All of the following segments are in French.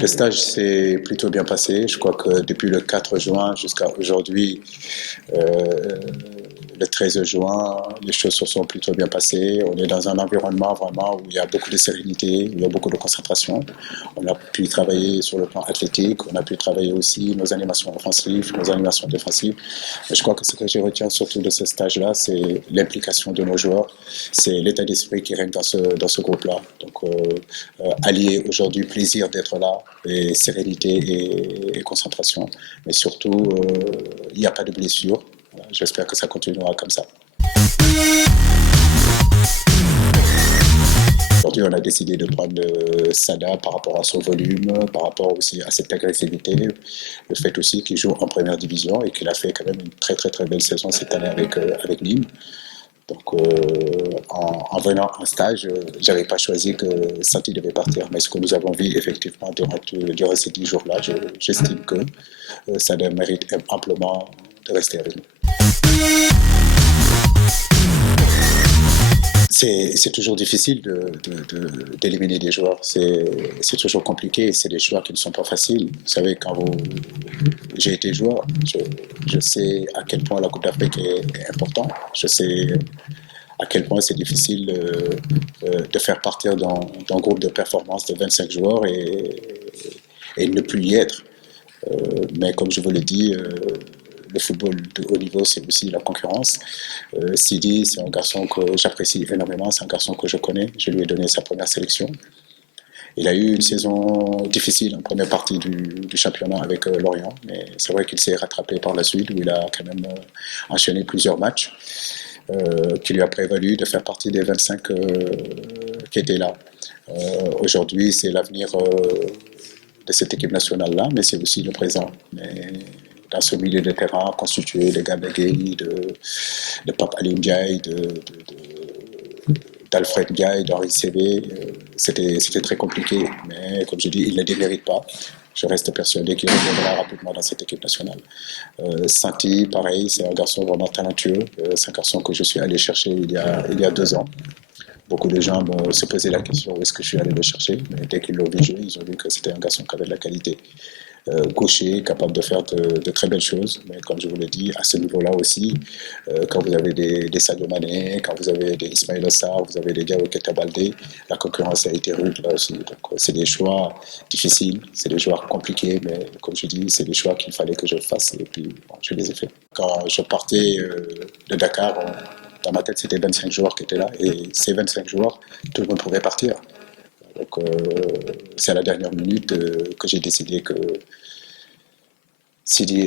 Le stage s'est plutôt bien passé. Je crois que depuis le 4 juin jusqu'à aujourd'hui, euh, le 13 juin, les choses se sont plutôt bien passées. On est dans un environnement vraiment où il y a beaucoup de sérénité, où il y a beaucoup de concentration. On a pu travailler sur le plan athlétique, on a pu travailler aussi nos animations offensives, nos animations défensives. Mais je crois que ce que je retiens surtout de ce stage-là, c'est l'implication de nos joueurs, c'est l'état d'esprit qui règne dans ce groupe-là. Donc, allier aujourd'hui plaisir d'être là, et sérénité et concentration. Mais surtout, il n'y a pas de blessure. Voilà, j'espère que ça continuera comme ça. Aujourd'hui, on a décidé de prendre Sada par rapport à son volume, par rapport aussi à cette agressivité, le fait aussi qu'il joue en première division et qu'il a fait quand même une très très très belle saison cette année avec Nîmes. Donc, en venant en stage, j'avais pas choisi que Santi devait partir. Mais ce que nous avons vu effectivement durant ces 10 jours-là, j'estime que ça mérite amplement de rester avec nous. C'est toujours difficile d'éliminer des joueurs. C'est toujours compliqué. C'est des joueurs qui ne sont pas faciles. Vous savez, j'ai été joueur, je sais à quel point la Coupe d'Afrique est importante. Je sais à quel point c'est difficile de faire partir d'un groupe de performance de 25 joueurs et ne plus y être. Mais comme je vous l'ai dit, le football de haut niveau, c'est aussi la concurrence. Sidi, c'est un garçon que j'apprécie énormément, c'est un garçon que je connais. Je lui ai donné sa première sélection. Il a eu une saison difficile en première partie du championnat avec Lorient, mais c'est vrai qu'il s'est rattrapé par la suite, où il a quand même enchaîné plusieurs matchs qui lui a prévalu de faire partie des 25 qui étaient là. Aujourd'hui, c'est l'avenir de cette équipe nationale-là, mais c'est aussi le présent. Mais dans ce milieu de terrain constitué de Gabé Gueye, de Pape Ali Ndiaye, d'Alfred Ndiaye, d'Henri Cébé, c'était très compliqué. Mais comme je dis, il ne démérite pas. Je reste persuadé qu'il reviendra rapidement dans cette équipe nationale. Santi, pareil, c'est un garçon vraiment talentueux. C'est un garçon que je suis allé chercher il y a 2 ans. Beaucoup de gens se posaient la question où est-ce que je suis allé le chercher, mais dès qu'ils l'ont vu jouer, ils ont vu que c'était un garçon qui avait de la qualité. Gaucher, capable de faire de très belles choses, mais comme je vous l'ai dit, à ce niveau-là aussi, quand vous avez des Sadio Mané, quand vous avez des Ismaël Sarr, vous avez des Diao Keita Baldé, la concurrence a été rude là aussi. Donc c'est des choix difficiles, c'est des choix compliqués, mais comme je dis, c'est des choix qu'il fallait que je fasse et puis bon, je les ai faits. Quand je partais de Dakar, dans ma tête, c'était 25 joueurs qui étaient là et ces 25 joueurs, tout le monde pouvait partir. Donc, c'est à la dernière minute que j'ai décidé que Sidi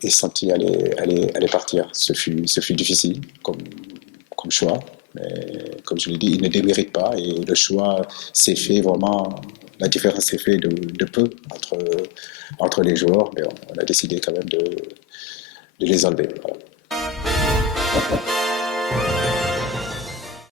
et Santi allaient partir. Ce fut difficile comme choix, mais comme je l'ai dit, ils ne déméritent pas et le choix s'est fait vraiment. La différence s'est faite de peu entre les joueurs, mais on a décidé quand même de les enlever. Voilà.